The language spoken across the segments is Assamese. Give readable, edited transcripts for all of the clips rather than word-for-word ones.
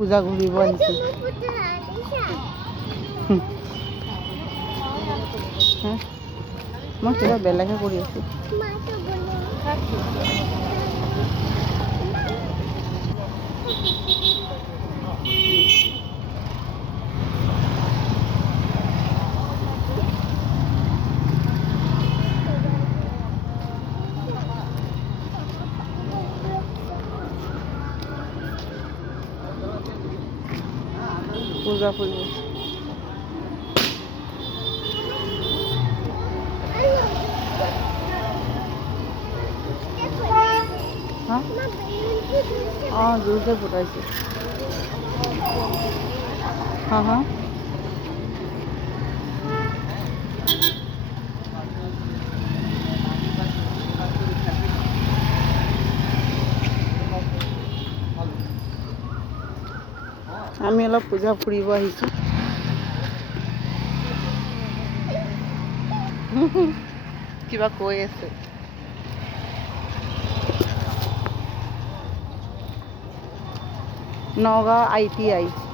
পূজা ঘূৰিব আহিছোঁ। মই কিবা বেলেগে কৰি আছোঁ। পূজা কৰিব অঁ জোৰকৈ ফুটাইছে। হা হা আমি অলপ পূজা ফুৰিব আহিছোঁ। কিবা কৈ আছে। নগাঁও ITI আহিছোঁ।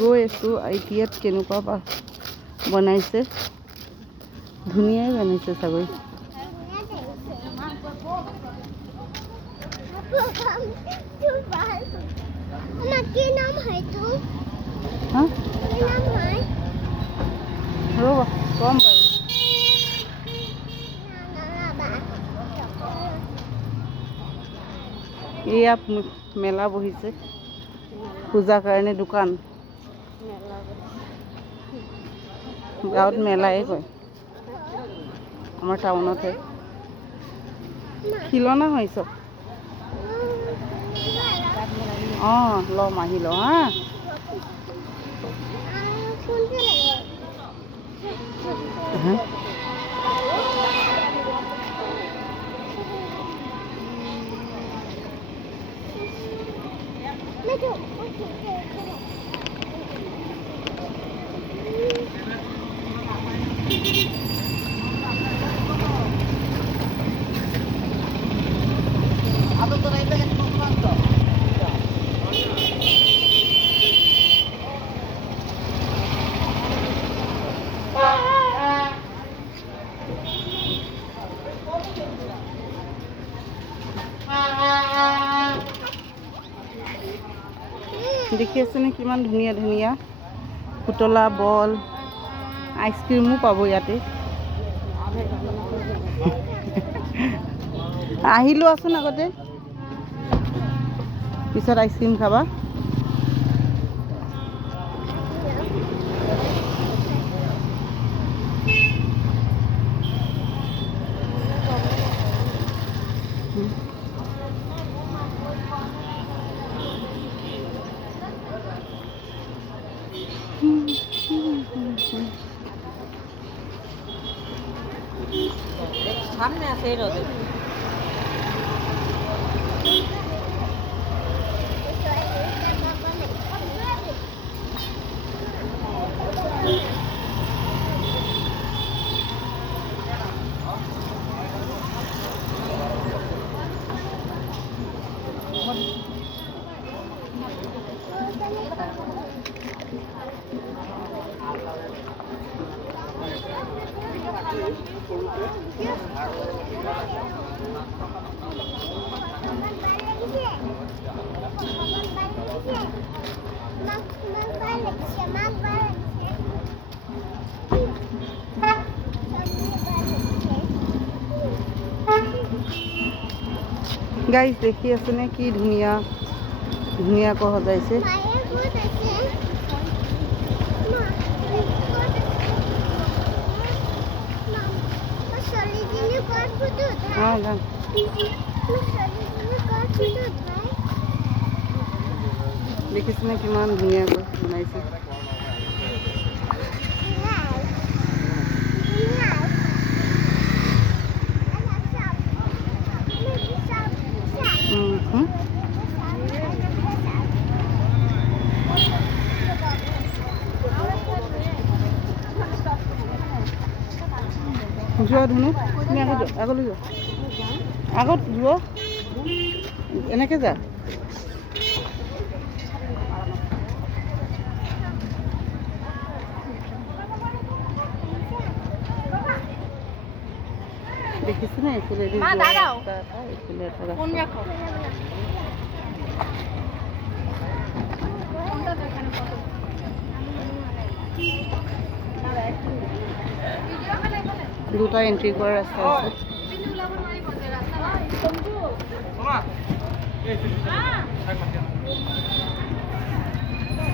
গৈ আছোঁ ITIত কেনেকুৱা বনাইছে। ধুনীয়াই বনাইছে চাগৈ। ৰ'ব কম বাৰু। এয়া মেলা বহিছে পূজাৰ কাৰণে। দোকান গাঁৱত মেলাই কয়, আমাৰ টাউনতহে খিলনা হয় চব। অঁ ল'ম, আহি লওঁ হা। দেখি আছেনে কিমান ধুনীয়া ধুনীয়া পুতলা, বল, আইচক্ৰীমো পাব ইয়াতে। আহি লোৱাচোন আগতে, পিছত আইচক্ৰীম খাবা। সামনে আছে এই রোদে। গাইজ দেখি আছেনে কি ধুনীয়া ধুনীয়াকৈ সজাইছে। দেখিছেনে কিমান ধুনীয়াকৈ বনাইছে। হুম? যোৱা ধুনু তুমি আগত যোৱা আগলৈ যোৱা আগত যোৱা এনেকৈ যা দেখিছে না এইফালে এইফালে দুটা এন্ট্ৰি কৰাৰ ৰাস্তা আছে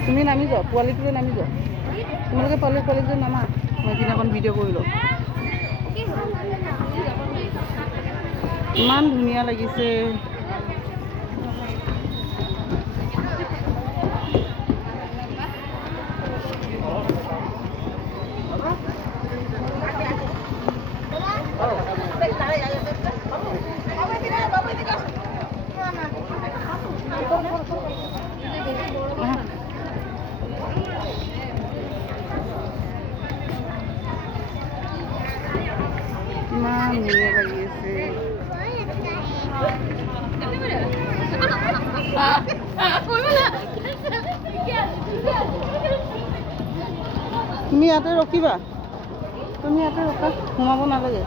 তুমি নামি যাও পোৱালিটোলৈ নামি যাও তোমালোকে পোৱালিটোলৈ নামা মই দিনাখন ভিডিঅ' কৰি লওঁ ইমান ধুনীয়া লাগিছে ইমান ধুনীয়া লাগি আছে তুমি ইয়াতে ৰখিবা তুমি ইয়াতে ৰখা সোমাব নালাগে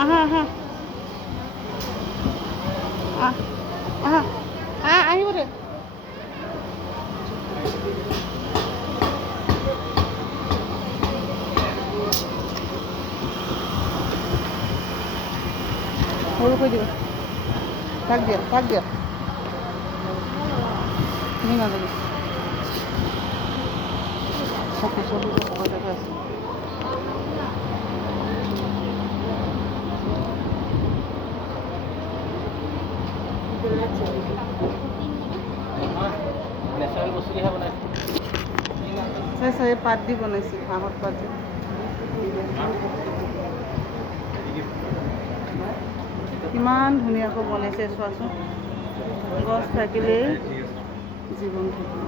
আহা আহা আহা আহিব দে সৰু কৈ দিবা থাক দিয়া তুমি নালাগে পিছৰ পকাই থকা আছে চাই পাত দি বনাইছে হাঁহৰ পাত দি কিমান ধুনীয়াকৈ বনাইছে চোৱাচোন গছ থাকিলেই জীৱন থাকিব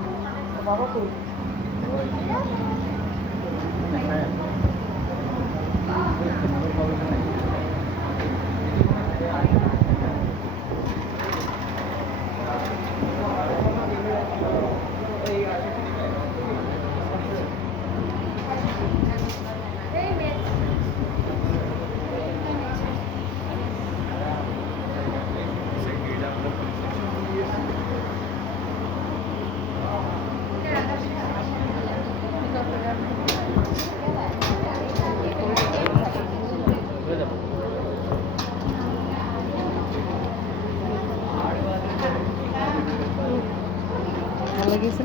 ভাল লাগিছে